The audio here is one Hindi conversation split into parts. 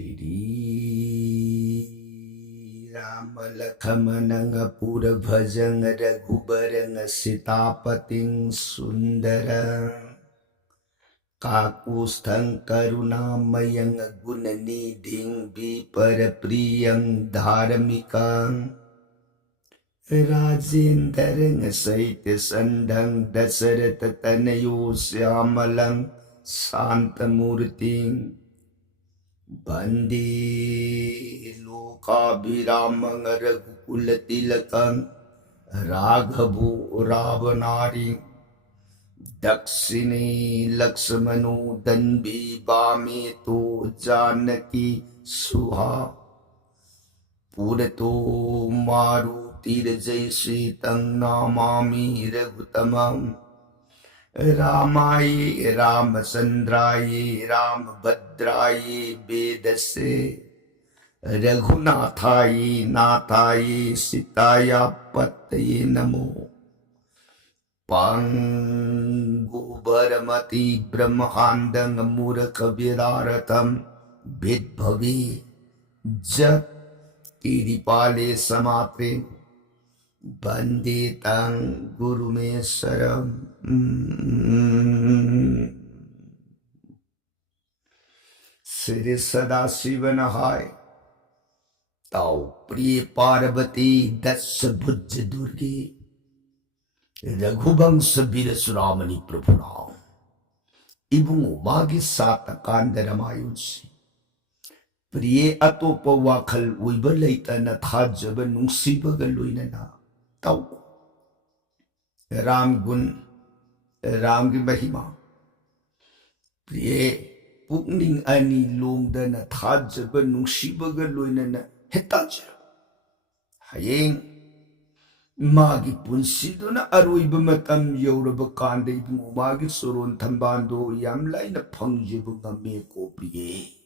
Shri Rama Lakhamana Pura Bhajang Raghubarang Sitapating Sundara Kakusthang Karunamayang Gunaniding Viparapriyang Dharamikang Rajendarang Saitya Sandhang Dasarata Tanayo Syamalang Santamurting Bandi Lokabhiramang Raghukulatилakang Raghavu Ravanari Dakshini Lakshmanu Danbi Bametu Janaki Suha Purato Maruti Rajai Tang Namami Raghutamam Ramai Ramachandrai Ramabhadrai Vedase Raghunathai Nathai Sitaya Pataye Namo Pangubaramati Brahmandang Muraka Viraratam Vidbhavi Jat Tiripale Samatre Banditang Guru Me Saram Sri Sadasiva Nahai Tau Priya Parvati Dasya Bhujya Durgi Raghubangsa Virasuramani Prabhuram Ibung Umagi Sata Kanda Ramayunsi Priya Atopa Wakhal Uiba Laitana Thajaba Nungsibaga Luinana Tau Ram Gun Ram Ki Mahima Priya Pukning Ani Lomdana Thajaba Nungsibaga Luinana Hetachara Hayeng Magi Punsidona Aruiba Matam Yoraba Kanda Ibung Umagi Soron Tambando Yamlaina Pangjiba Meko Priya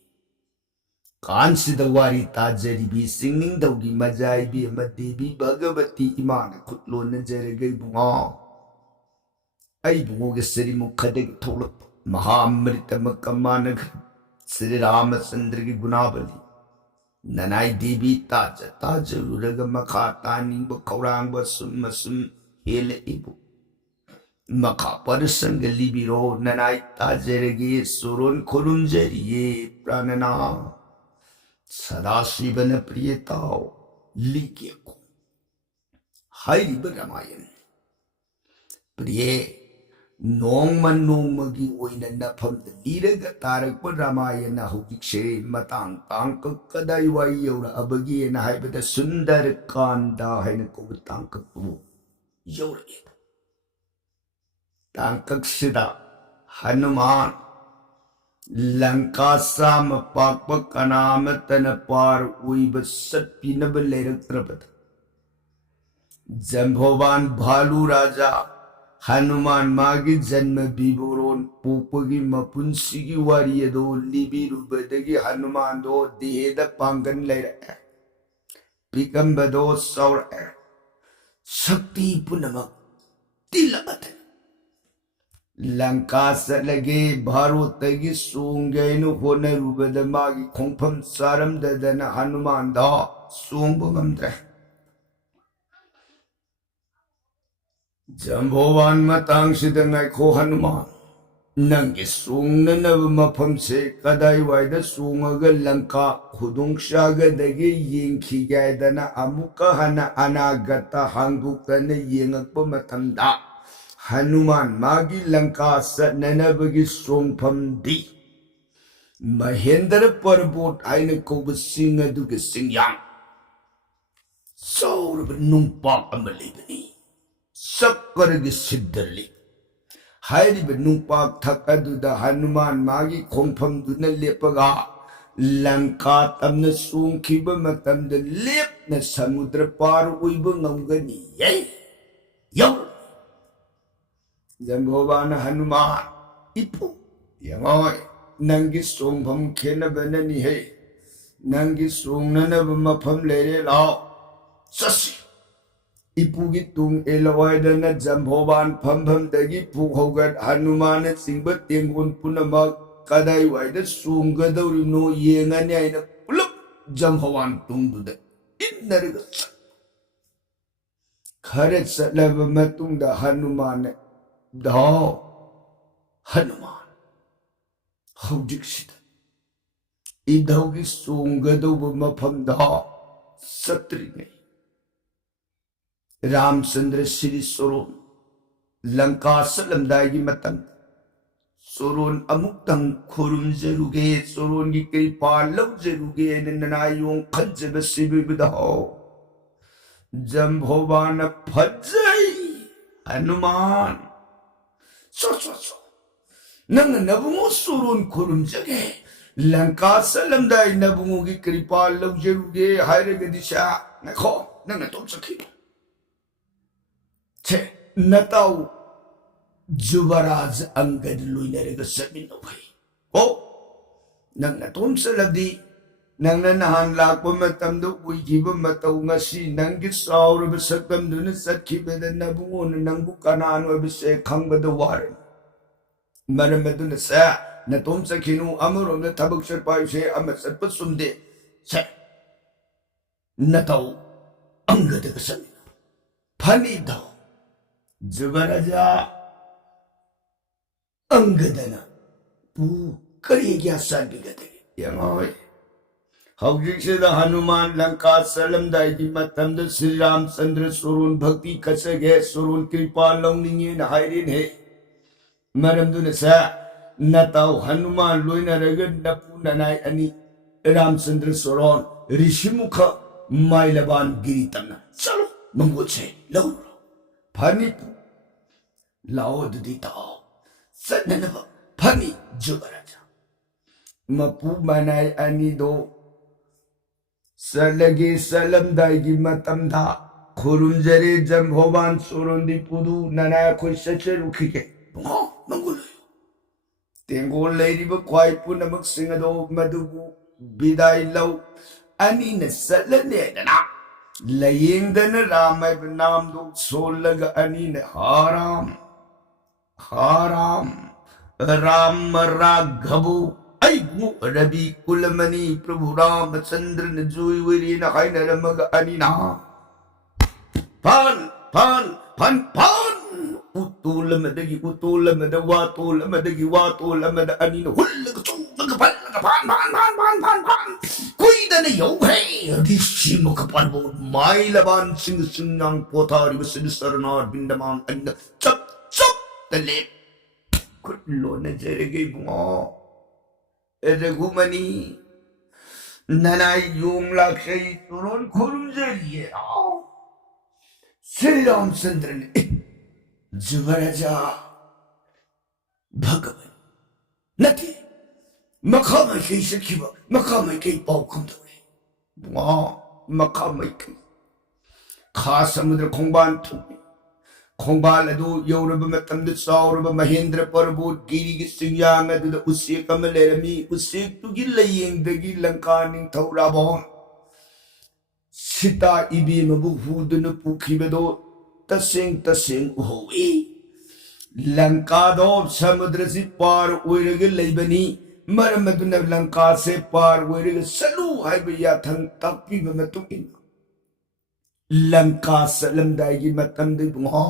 Kansida wari tajaribi singing dawgi majaibi amadebi Bhagavati imana kutlo na jaragai bunga ay bungo gasari mo kadag tolap mahamrita makamanag Sri Ramachandra ki gunabali nanay devi taja uraga makataning bakaurang basum hele ibu makaparasang galibiro nanay tajaragi suron kurunjariye pranana Sadasivana Priyatao Likyako Hairiba Ramayan Priye Nongman Nongmagi Oina Napam the Liraga Tarakpa Ramayana Hukikshe Matang Tankakadaiwa Yora Abagi and Haibata Sundar Kanda Henako Tankaku Yora Tankaksida Hanuman Lankasa Mapakpa Kanamatana Par Uiba Satpinaba Leraktrapat Jambhovan Bhalu Raja Hanuman Magi Janma Biboron Pupagi Mapunsigi Wariyado Libiru Badagi Hanuman do Diheda Pangan Lera Pikambado Saur Sakti Punamak Tilabatan Lankasa lage Bharotagi Sungainu Hona Rubadamagi Kongpam Saram Dadana Hanuman da Sungbamdra Jambhovan Matang Sidangai Ko Hanuman Nangi Sung Nanavamapam Se Kadai Waida Sungaga Lanka Hudung Shaga Dagi Yinki Gaidana Amuka Hana Anagata Hangukana Yingakpa Matanda Hanuman Magi Lanka Sat Nanabagi Songpam Di Mahendra Parabot Aina Koba Singa Duga Sing Yang Saur Numpak Amalibani Sakaragi Siddali Hairi Numpak Takaduda Hanuman Magi Kongpam Duna Lepaga Lanka Tamna Sung Kiba Matam the Lip na Samudra Par Uiba Namgani Yay Yo Jambhovana Hanuman Ipu Yangoy Nangi Song Pam Kena Banani He Nangi Song Nanavamapam Lere Lao Sasi Ipugi Tung Elawada na Jambhovan Pam Dagi Pukhogat Hanuman Singbat Tingun Punamak कदाई वाइद सूंगदौरिनो येंगने आइना पुलप जम्भवान तुंगदुद इन्नरग खरे चलब मतुंगदा हनुमान दाव हनुमान हौजिक्सिदा इधौगी सूंगदौब मफमदा सत्रिने रामचंद्र श्री सोरोन लंका सलमदाई मतम सोरोन अमुक्तंग खुरुम जरुगे सोरोन की कृपा लव जरुगे ननायों खज्जब सिबिबदहो जम्भोवान फज्जई हनुमान सो नंग नबुंगो सोरोन खुरुम जगे लंका सलमदाई नबुंगो की कृपा लव जरुगे हायरे दिशा नखो नंग तुम सखी छे नताऊ जुबराज अंगद लुइनरग समिनो भाई ओ नंग तुम सलबदी नंग नहान लाको मतमदो उइगिब मतौ ngasi नंगी साउरब सकमदुन सखिबद नबुंगो नंगबु कनान ओबसे खंगबद वारन मरमदुन सा नतोम सखिनु अमरोम थबक सरपाइसे अम सत्प सुनदे से नताऊ अंगद समिनो फनी दो जुबराजा अंगदना पू करिया साबिगदे यंगोय हौजिक्सिदा हनुमान लंका सलमदाई की मतमद श्री रामचंद्र सोरुन भक्ति कसगे सोरुन कृपा लौनिंगे न हायरिन है मरमदुन सा नताउ हनुमान लोइनरग नपु ननाय अनि रामचंद्र सोरुन ऋषिमुख माइलबान गिरितना चलो मंगोल से लो फनी लाओ दुदी ताओ सन्ननब फनी जुबराजा मपू मनाय अनि दो सलगे सलमदाई की मतमदा खुरुमजरे जम्भोवान सोरोंदी पुदु ननाय खोय सचे रुखिके मंगोल तेंगोल लेरिब ख्वाई पुनमक सिंगदो मदुबु बिदाई लौ अनि न सलने दना लयेंगदन रामाय नाम दो सोलग अनि न हाराम राम राघवु ऐगु रवि कुलमणि प्रभु रामचंद्र न जुई वरी न हाइन रमग अनिना फान उतुल मदगी उतुल मद वातुल मदगी वातुल मद अनिन हुल्लग चुंग फान कुइदन यौ है ऋषि मुख पर्वो माइलबान सिंह सिंगांग पोथारि बसिन सरनार बिंदमान अन्न चप तले कुल्लो नजरगे बुआ रघुमनी ननाई यों लाक्षई तुरुन खुरुम जरिए श्री रामचंद्र ने जुबराजा भगवान नथी मखाम के सखीबा मखाम के पाउखम दौरे बुआ मखाम के खा समुद्र खोंबान थुमी खोंबाल अदु यौरब मतमद साउरब महेंद्र पर्वत गिरी की सिंगांग अदु उसे कमलेरमी उसे तुगी लयेंगदगी लंका निंथौ रावण सीता इबी मबु हुदन पुखिबदो तसेंग उहोई लंका दो समुद्र से पार ओइरग लैबनी मरमदुन लंका से पार ओइरग सलु हाइब याथंग ताकपीब मतुकिन लंका सलमदाई की मतमद बुआ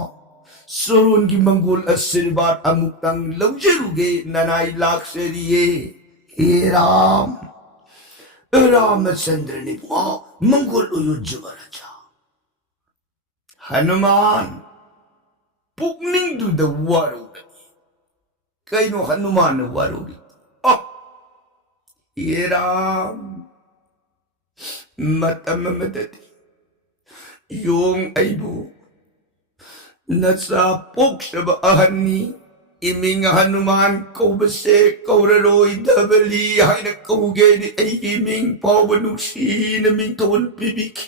सोरुन की मंगोल आशीर्वाद अमुक्तंग लौजरुगे ननाई लाक्षरिये हे रामचंद्र ने बुआ मंगोल जुबराजा हनुमान पुकनिंग दुद वारुगनी कइनो हनुमान वारुगी हे राम मतम मदति यों अइबु नचा पोक्षब अहन्नी इमिंग हनुमान कौबसे कौररोई दबली हाइन कौगे इमिंग पावनुसी नमिंग तोन पिबिक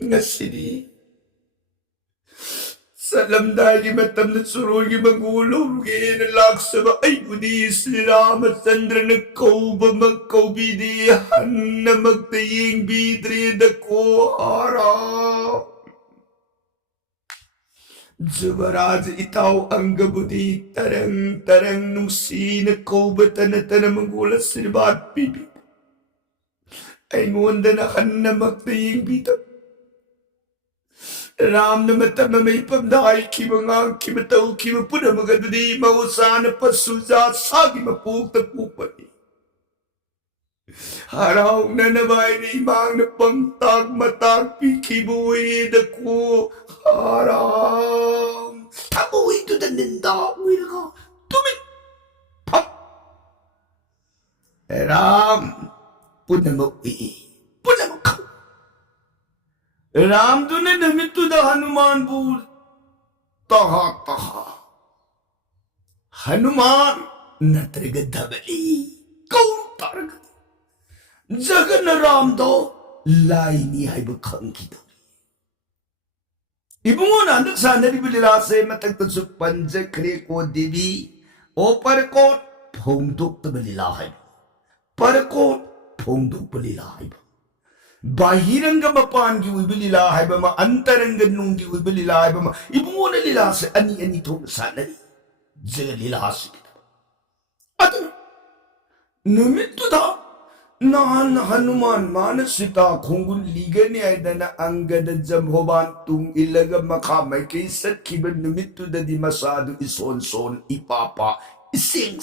ngasi디 सलमदाई मतम सुरोगी मंगोलोगे लाक्सब अयुदी श्री रामचंद्र न कौब मकौबिदी हन्नमक यिंग बीद्रे द को हारा Jubaraj itaw ang gabudi tarang nungsina kaubatan na tanamangula sinibat bibi. Ay ngonda na kanamak na yung bita. Ram na matama may pamdahay kimangang kimataw kimapuna magadudi mausana pasuza sagi mapukta pupani. Haraw na nabay na imang na pangtag matag pikibuwi na ko. Haram. Tabuwi to the ninda. Uwi na ka. Tumi. Pap. Ram. Puna mo Puna mo ka. Ram to na namit to the Hanuman bul. Taha. Hanuman. Natrigad dabali. Kau taragad. Jagan na Ram to. Laini hay bakang kita. Ibungo na sana ribilila se matagtad sa panja kre ko dibi o parakot pongdok tabalilahay. Parakot pongdok balilahay. Bahirang gamapan gi wibililahay ba ma antarang ganung gi wibililahay ba ma ibungo na lila se ani to sana ri. Jaga lila se kita. Ato numit to da Nahan Hanuman manasita kunggun liga ni ay na anggada jamhoban tung ilaga makamay kaysa kiban numito da di masado ison ipapa ising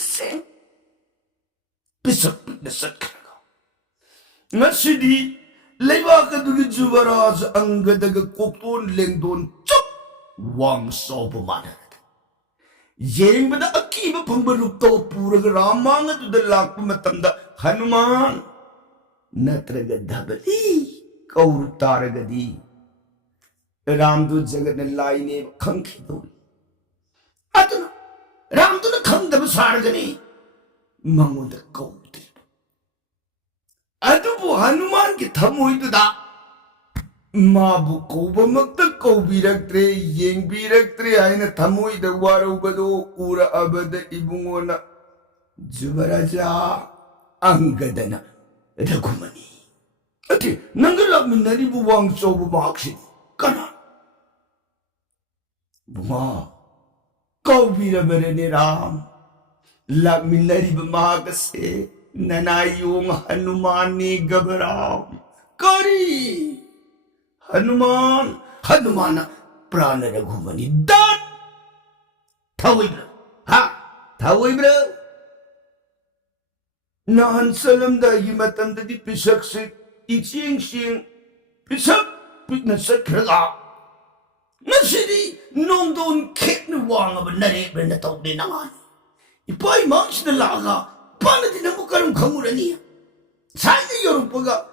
pisak nasat ka nga sidi laywa ka dugi jubaraz anggada gagkukton lengdon chup wang sobo manat Yeng bada akiba pangbaluk to pura rama nga to dalak matamda Hanuman natraga dabali kaur taragadi Ramdu jagat na laine khangkhido atuna Ramdu na khangdab sargani mangoda kaudi adubu Hanuman ki thamoy to da Mabu kauba magta kaubiraktre yeng biraktre ayna thamoy da waraw gado ura abada ibungo na Jubaraja anggada na dagumani. Ati nanggalak minari buwang sobo maksin kana. Bunga kaubira ni Ram lak minari bumakase nanayong Hanuman ni Gabaram kari. Hanuman na prana na gumani dan taway bro taway bro nahan salam da himatan da di pisak sit iching pisak pit na sat kraga nasiri nong don kek na wanga ba nari ba na tawag din nangan ipay mangs na laga paano din ang mukarong kamura niya sana yorong paga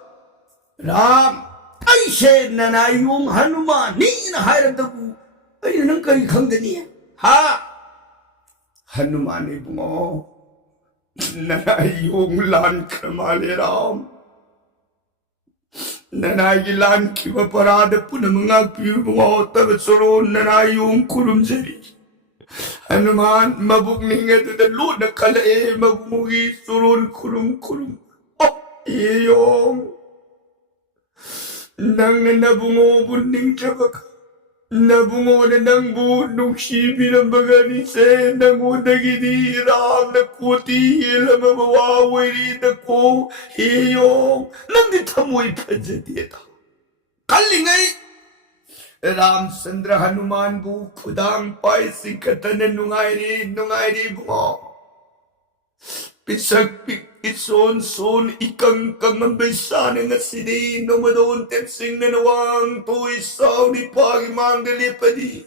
Ram ay siya nanayong Hanuman ni naharap na po ay nanang karikang ganiya ha Hanuman ay bungo nanayong lan kamali Ram nanayilan kiwa parada po na mga piyo bungo tabat suron nanayong kurumjari Hanuman mabukning ito na lo na kalae magbumugi suron kurum oh iyong nang nabungo buning tsabak nabungo na nang bunong sipi ng bagani se nang unagini Ram na kuti ila mabawaway rin ako iyong nang ditamoy pa dyan dito kalingay Ram Sandra Hanuman bu kudang pay sikatan na nungay rin bungo pisak ison ikang mambesa nga sini no madon tensing na nawang tuisaw ni pagimang dalipadi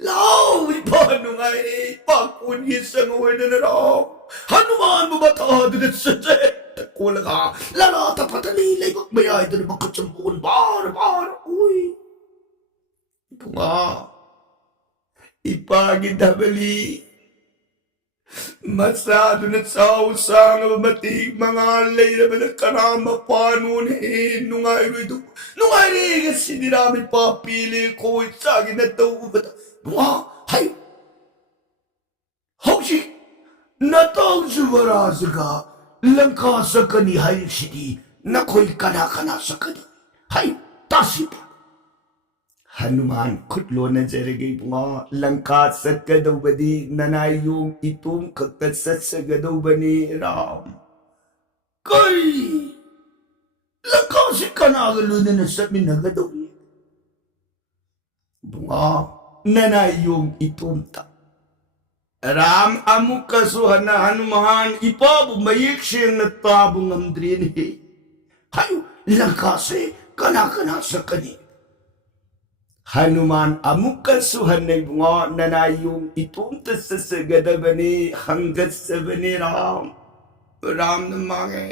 law ipano nga pakun isang uwi na Ram Hanuman bumatado na sa jet kula ka lalata patalilay magmayay doon makatsambukan bar uy ito nga ipagidabali Masado na sa usang mabatig mga alay na managkarama paano nung ay rin kasi di namin papili ko isagin na tao ba mga hay hawsi nataw subarasa ka langka sa kani hay sidi na ko'y kana sa kani hay tasipa Hanuman खुद लोन जरगे बुआ लंका सत्कदौबदी ननायुम इतुम खक्त सत्सगदौबनी राम कई लंका से कनागलुन समिनगदौबी बुआ ननायुम इतुम ता Ram अमुकसु Hanuman इपाबु मयेक सेंगना ताबु ngamdrin he hayu Lanka से कना कना सकनी हनुमान अमुकसु हन्ने बुआ ननायुम इतुम तससगदबनी हंगसबनी राम न मांगे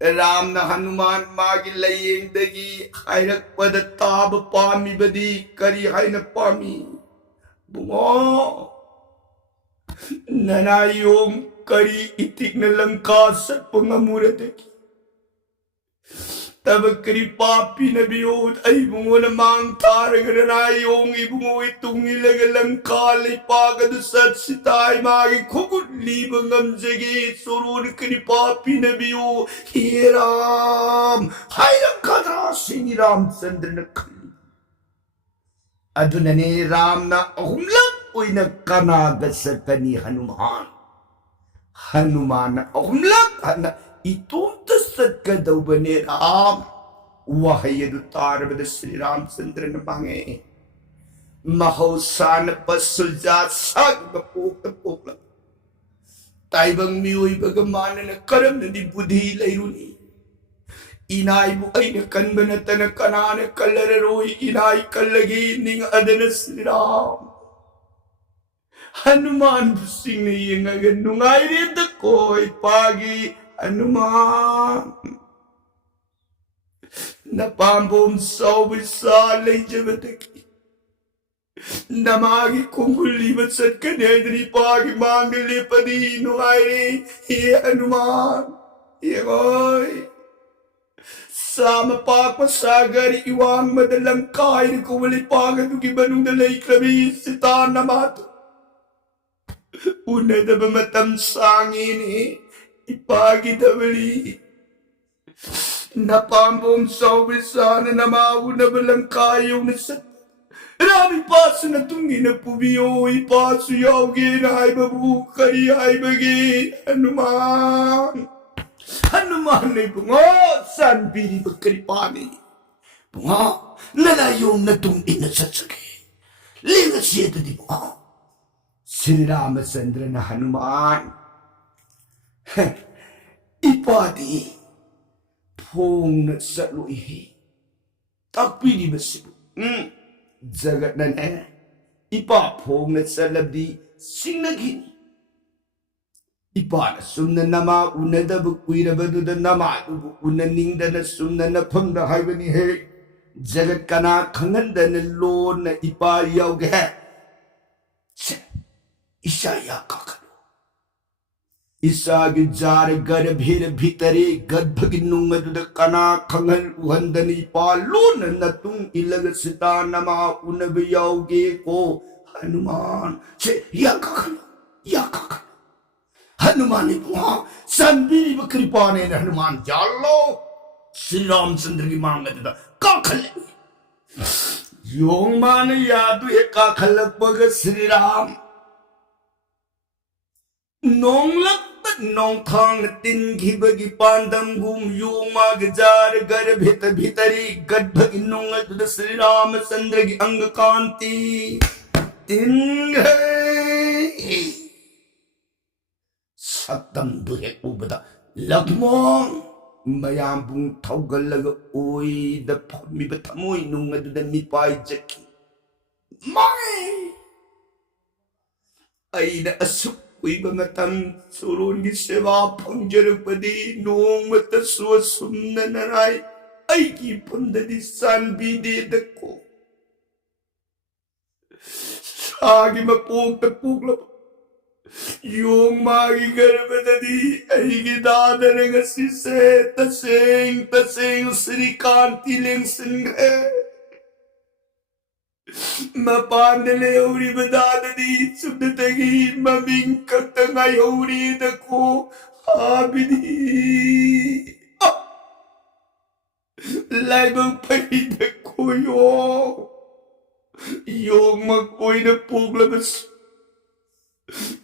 राम न हनुमान मागी लयेंदगी हायरक पद ताब पामी बदी करी हायन पामी बुआ ननायुम करी इतिक न लंका सत्पंगमुरदगी तब कृपा पिनबियोद अइबुंगोन मांग थारग ननायुम इबुंगो इतुंगी लग लंका लिपागद सत्सिताई मागी खुगुट लीब ngamjegi सोरोन कृपा पिनबियो हे राम हायरंकद्रा सिनी रामचंद्र न खल्ली अदुनने राम न अहुमलक ओइना कनागद सकनी हनुमान अहुमलक हना इतुम तसत्कदौबने राम वहयदु तारबद श्री रामचंद्र न मांगे महौसान पसुलजा सग पोक ताइबंग मियोइबग मानन करमनदि बुद्धि लैरुनी इनाइबु अइन कनबनतन कनान कल्लररोई इनाई कल्लगी निंग अदन श्री राम हनुमान सिंह ने यंगग नुंगाइरे द कोई पागी हनुमान न पाम्बोम सौबिसा लेजबतकी नमागी कुंगुली बसत कनेदरी पागी मांगले पदी नुंगाइरे हे हनुमान ये गोई साम पाक सागर इवांग मद लंकाइर कुवली पागदु की बनुंद लेक्रबी सिता नमात उन्नदब मतम सांगिनी इपागी दबली न पाम्बोम सौबिसान नमाउ नब लंकायु न सत रामी पास न तुंगी न पुबियो इपासु यावगे नाय बबू करी आय बगे हनुमान ने बुआ संबीरी बकरी पानी बुआ ननायुम न तुम इन सचके लेंग सियत दी बुआ श्री रामचंद्र न हनुमान इपादी फोंग सलुई ताकपीरी बसिबु जगत नने इपा फोंग सलबदी सिंगनगिनी इपा सुमन नमा उनदब कुइरबदुद नमा उननिंगदन सुमन नफमद हाइबनी हे जगत कना खंगंदन लोन इपा यावगे ईशा या काकलो ईशा की जार गर भीर भीतरे गर्भगी नुंगदुद कना खंगन उहंदन इपा लोन नतुंग इलग सिता नमा उनब यावगे को हनुमान से या काकलो हनुमान बुआ संबीरी कृपा ने हनुमान जालो श्री रामचंद्र की मांग काखल यों मान यादु है काखल पग श्री राम नोंगलक नोंथांग तिन घिबगी पांदम गुम यों माग जार गर भीतरी गड्भगी नोंगद श्री रामचंद्र की अंग कांति तिंग सत्तम दुहे उबदा लक्मों मयाम बुंग थौगलग ओई द फमी बथमोई नुंगद द मिपाई जकी माई अईद असुक उइब मतम सुरोन की सेवा फंजरपदी नोंगमत सुव सुमननाई आई की फंददी सानबी दे दको सागी मपोक तपूक यों मागी गर्भददी ऐगी दादर गसी से तसेंग श्री कांति लेंग सिंगे मपांडले औरी बदाददी सुदतगी ममिंग कतंगाई औरी दको आबिदी लाइबंग परी दको 요 용막 오이는 보글러스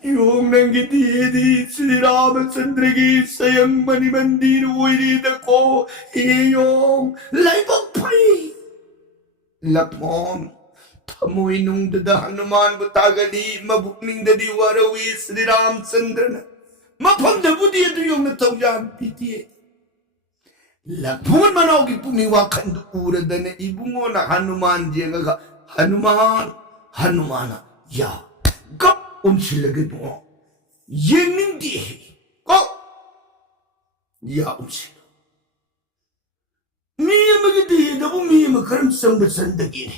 용난기 디에디 스리라마천드레기 사양만이 만디르 오이리다고 이용 라이브 프리 lakmon thamoy nung dada Hanuman butagali mabukning dadi warawi Sri Ramchandra na mapamda budi adu yung natawyan pitiye lakmon manaw ki pumiwa kandu ura dana ibungo na Hanuman jega ka Hanumana ya gap umsilagid mo yening di ko ya umsil miya magidi dabu miya makaram sangba sandagini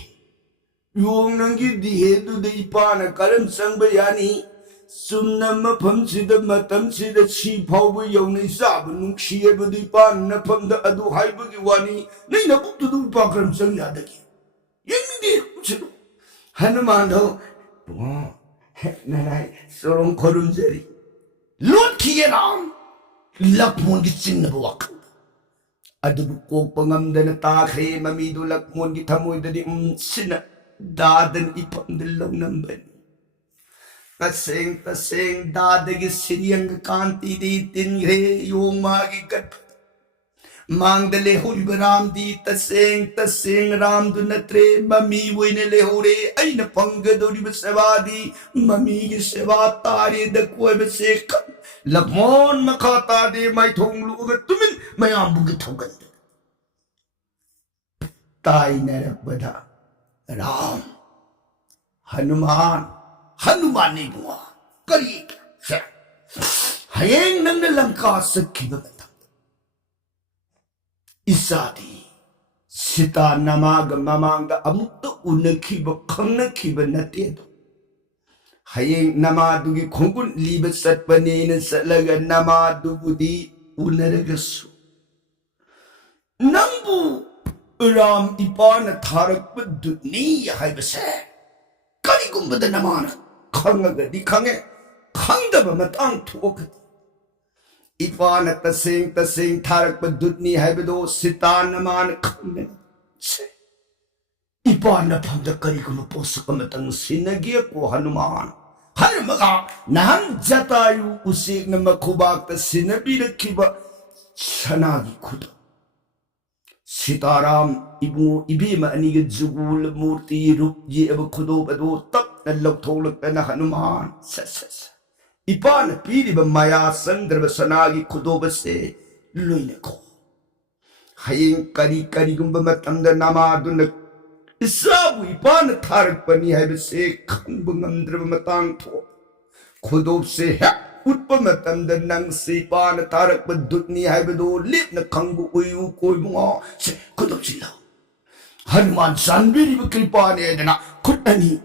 yung nanggi dihedu da ipana karam sangba yani sumna mapamsida matamsida si pauba yung naisaba nung siyeba da ipana napamda adu haibagi wani nay nabukto da ipa karam sang yadagi yung hindi sino Hanuman daw bungo nanay sorong korumzari Lord kiyeram lakmon gising na buwak Adubu ko pangamda na takhe mamido lakmon gitamoy dadi sina dadan ipamdilaw namban. Taseng dadagi siriyang kanti di tingre yung magikat. Mangdale huli baram di taseng ram dunatre mamiwoy na lehore ay napanggado di basabadi mamigi sebatari dakway basekan. Lakmon makata di may tonglugat tumin may ambugit hogan. Tay narakbada Ram Hanuman ni bunga karik siya hayeng nang nalangka sa kibagatang isati sita namaga mamanga amukta unakiba kang nakiba natedo hayeng namadugi kongkun libat satpanina salaga namadugudi unaragasu nangbu Ram ipana tarakpa dutni haibase karigumbada namana kangaga di kange kangdaba matang tuwakat ipana taseng tarakpa dutni haibado sita namana kange ipana pamda karigulo posaka matang sinagya ko Hanuman Hanumaga nahan jatayu usik na makubakta sinabira kiba sanagi kuda Sitaram ibu ibima aniga jugul murti rup ye aba kudo bado tak na lautolak na Hanuman ipa na pili ba maya sandra ba sanagi kudo ba se luy na ko hayeng kari gumba matanda namado na isabu ipa na tarak pa ni hay ba se kang bangamdra ba matang to kudo se hak utpa matamda nang sipa na tarak badut ni hay bado lip na kangbu uyu koy mga se kudop sila Hanuman sanbiri bakripa ni edana kutani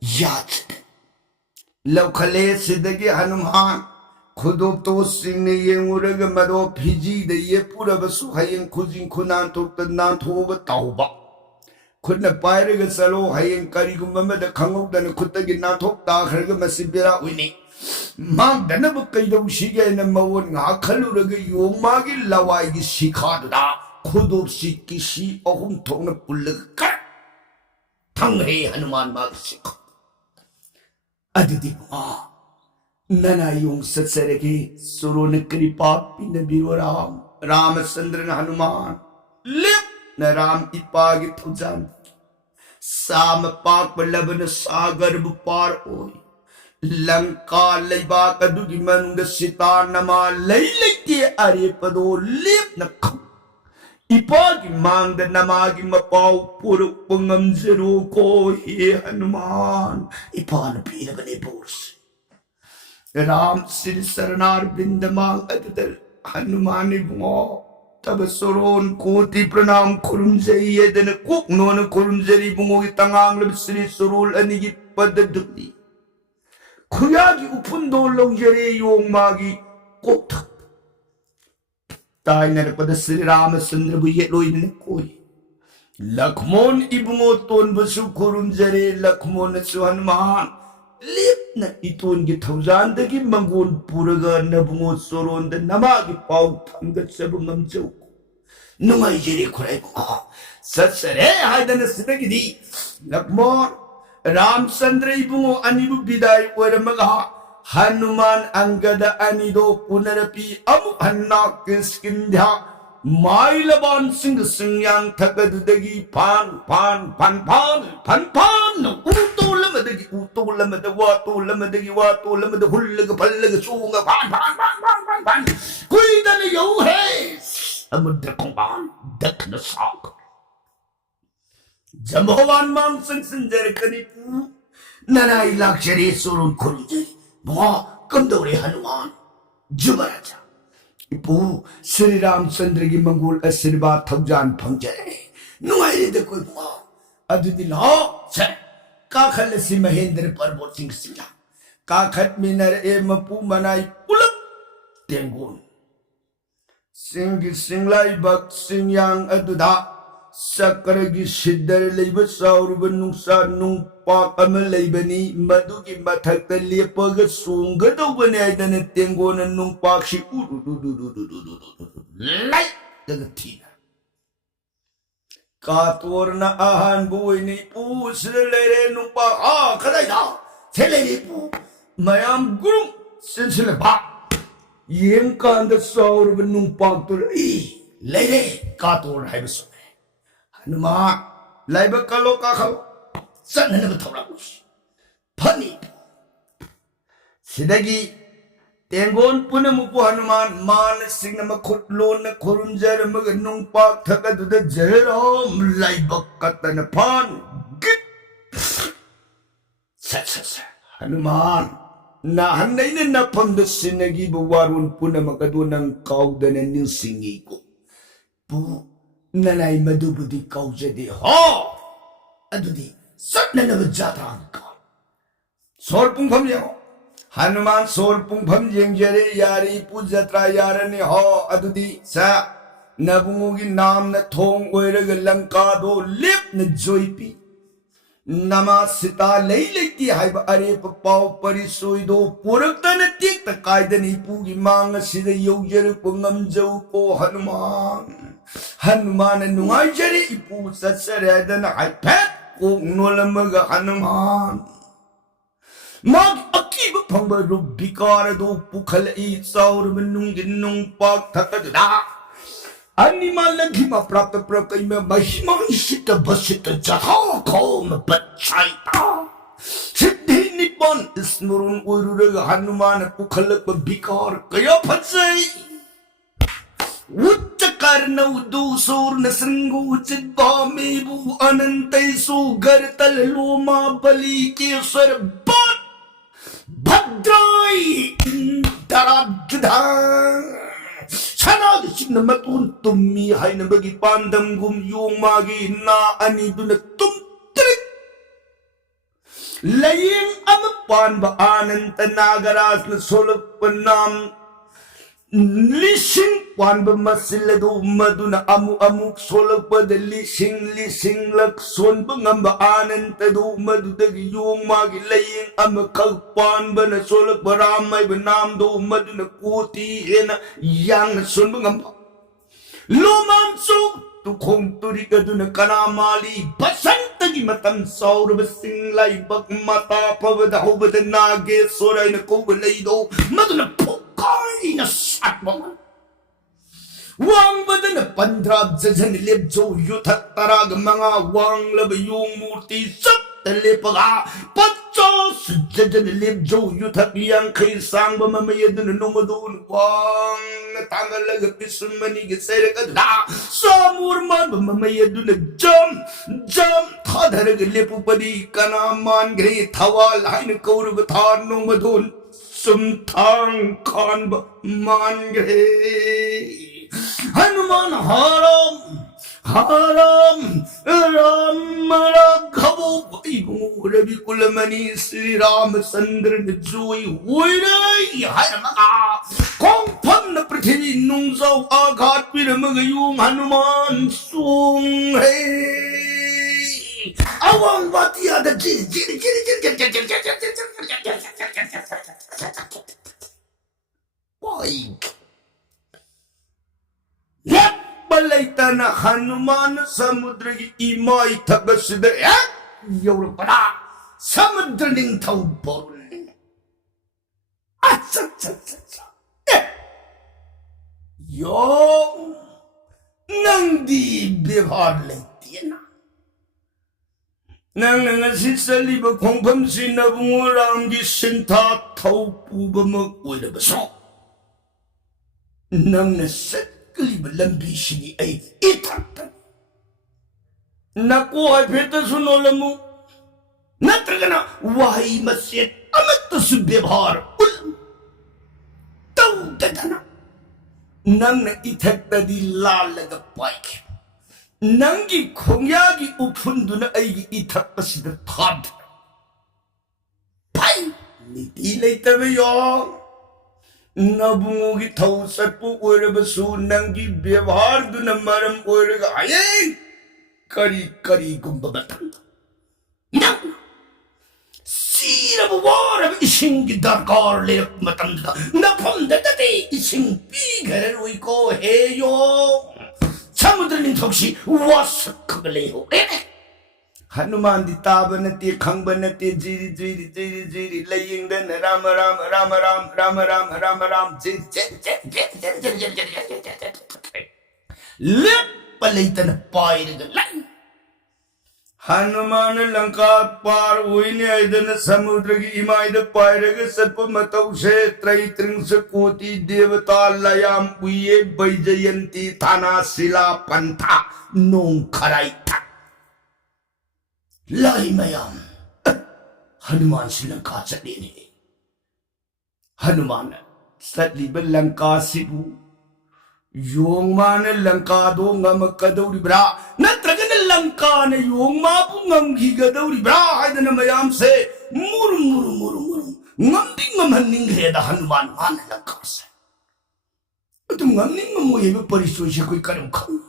yat law kale sidagi Hanuman kudop to sing ni yeng uraga mado piji da ye pura basu hayeng kujing kunan tukta nan tuwa tauba kutna pairaga salo hayeng karigumama da kangok da na kutagi nan tukta kharga masibira wini Magdana ba kayo daw siya na mawon nga kaluraga yung magi laway gi sikado na kudob si kisi o humtong na pulag ka tanghe Hanuman magsikad adidi mo nana yung satsaragi suro na kripa pinabiro Ramachandra na Hanuman lip na Ram ipagit o dyan sa mapagpalaban na sagar bupar oy Langka layba kadugi manungga sita nama laylay ti ari pado lip na kam ipagi mangda namagi mapaw puro pangamzero ko he Hanuman ipana pinaga ni Bors Ram sirisaranar bindamang adadal Hanuman ibungo tabasoron kuti pranam kurumzay edana kukno na kurumzay ibungo itangang labsiri surul anigi padadukli Kuyagi upundol lang jere yung magi kotak. Tayo na pada Sri Ramachandra buyetloy na koy. Lakmon ibungoton basu kurun jere lakmon na su Hanuman. Lip na iton gitawzan dagi mangun puraga na bungot soron da namagi pau tanggat sa bungamjaw ko. नुंगाई जेरी खुराई सत्सरे हायदन सिदगिदी लक्ष्मण रामचंद्र इबुंगो अनिबु बिदाई ओरमगा हनुमान अंगद अनिदो पुनरपि अमु हन्ना किस्किंध्या माइलबान सिंह सिंह थकदुदगी फान फान फान फान फान फान उतोलमदगी उतोलमद वातोलमदगी वातोलमद हुल्लग फल्लग सूंगा फान फान फान फान फान फान कुइदन यौ है अमुद्र कोंबान दखन साक जम्भवान मांग संजर कनिपु ननाई लाक्षरी सुरुन खुरुजे बुआ कमदोरे हनुमान जुबराजा इपु श्री रामचंद्र की मंगोल आशीर्वाद थौजान फंगजरे नुआइरे दे कोई बुआ अदुदि लो छे काखल सि महेंद्र पर्वत सिंह सिंह काखत मिनर ए मपु मनाई पुलप तेंगोन सिंह सिंगलाई बक सिंह अदुदा सक्कर की सिद्धर लेब साउरब नुसा नुंपाक अम लेबनी मधु की मथक लेपग सूंगदौबने आइदन तेंगोन नुंपाक सि लाई दगथीना कातोरना आहान बुइनी पूस लेरे नुंपाक खदाइदा सेलेरी पू मयाम गुरु सिलसिले बा यें कांद साउरब नुंपाक तो लेरे कातोर हाइबसो हनुमान लाइब कलो का खाओ सनन थोड़ा कुछ फनी सिदगी तेंगोन पुनमुपु हनुमान मान सिंह मखुट लोन खुरुंजर मग नुंपाक थकदुद जयराम लाइब कतन फान गिट सच हनुमान ना हन्नैन नफंद सिनगी बुवारुन पुनमकदु नंग काउदन निसिंगी को पु ननाई मधुबुदी कौजदे हो अदुदी सत्ननब जातान का सोर पुंगफम येंगो हनुमान सोर पुंगफम येंगजरे यारी पूजत्रा यारने हो अदुदी सा नबुंगोगी नाम न थोंग ओइरग लंका दो लिप न जोइपी नमा सीता लई लेती हाइब अरे पाव परिसोइदो पुरक्तन तिक त कायदनी पुगी मांग सिद यौजर पुंगम जौ को हनुमान नुआइजरी इपु सत्सरेदन हाइफेट को नोलमग हनुमान माग अकीब फंग रुब बिकार दो पुखल ई सौर मनुंग नुंग पाक थकदा अनिमल लघिमा प्राप्त प्रकई में महिमा इशित बसित जहा खोम बच्चाइता सिद्धि निपन स्मरुन उरुरग हनुमान पुखलक बिकार कया फसई उच्च कर्ण उदु सूर्ण संगु चिद्भामेबु अनंतैसु गर्तल लोमा बलि केसर but भद्राई दराजुधा Sanad sin matun tummi hay na bagi pandam gum yung magi na ani dun tum trik laying am pan ba anan tanagaras na solok panam lising pan ba masilado maduna amu amuk solok pa de lising lak son ba ngamba anan tado madudag yung magi laying am kalpan ba na solok ba ramay ba nam do maduna kuti hena yang son ba ngamba luman so tu kong turi ka dun kanamali basanta gi matam saur ba singlay bak mata pa ba da hubad nage soray na ko do maduna pokay na satma wang badan na pandrab jajan lep jo yuthak tarag mga wang lab yung murti sat telepaga pachos jajan lep jo yuthak yang kay sang ba mamayadun numadun wang natangalag pisumani gisere ka da samurman ba mamayadun jam thadarag lepu padi kanaman gre thawal hain kaurab thar numadun sumthang khan ba man gre Hanuman हाराम हाराम राम राघवो रवि कुलमणि श्री रामचंद्र जोई वैराई हनुमा कोंफम न पृथ्वी नुंजौ आघात पिरमग यूं हनुमान सोंग है अवंग बातिया द जी लेतना हनुमान समुद्र की इमाई थकसिद यौरपड़ा समुद्र निंथौ बोरुन अच्छा यो नंदी व्यवहार लेती है ना नंग सिसली बखोंफम सिनबुराम की सिंथा थौ पुबमक ओइरबसो नंग सत्कली लंबी सिनी ऐ इथाक्तन नको हाइफेत सुनोलमु नत्रगना वाही मसेत अमत व्यवहार उल तौदना नंग इथक्तदी लालग पाइक नंगी खोंयागी उफुंदुना ऐगी इथक्पसिद थाद पाइ नीति लेतबे यो नबुंगोगी थौ सत्पु ओइरबसु नंगी व्यवहार दुना मरम ओइरगा आये करी करी गुंबा बतंग नंग सीरब वारब इसिंगी दरकार ले मतंदा नफम दतते इसिंग पीगर रुइको हेयो समुद्र निथोक्सी वासखगले हो हनुमान दी ताबनते खंगबनते जीरी जीरी जीरी जीरी लयिंगदन राम राम राम राम राम राम राम राम जी लेप लेतन पाइरग लाई हनुमान लंका पार हुईने ऐदन समुद्र की इमाइद पाइरग सत्प मतौ से त्रैत्रिंश कोटि देवता लयाम उये बैजयंती थाना शिला पंथा नों खराई था लाई मयाम हनुमान श्रीलंका चले ने हनुमान सलीब लंका सिबु योंगमान लंका दो ngam kadawribra natragana lanka na yongma bu ngamgi gadawribra haidana mayam se muru ngamdi ngamhanning heda hanuman man lanka se atu ngamning moye be parisoi se koi karam khang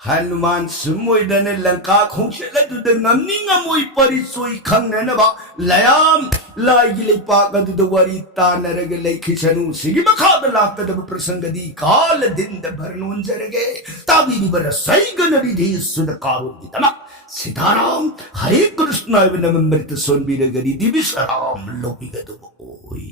Hanuman सुमोइदने Lanka खोंसेला दुद नमनिंग मोइ परिसोइ खंगने बा लयाम लाइगिले पागद दुवारी तानरग लेखिसनु सिगि मखाद लातद प्रसंगदी काल दिन द भरनोन जरगे ताबी बर सैगन रिधि सुद कारुनि तमा सीताराम हरे कृष्ण नममृत सोनबीर गरी दिविसराम लोबिगदु ओय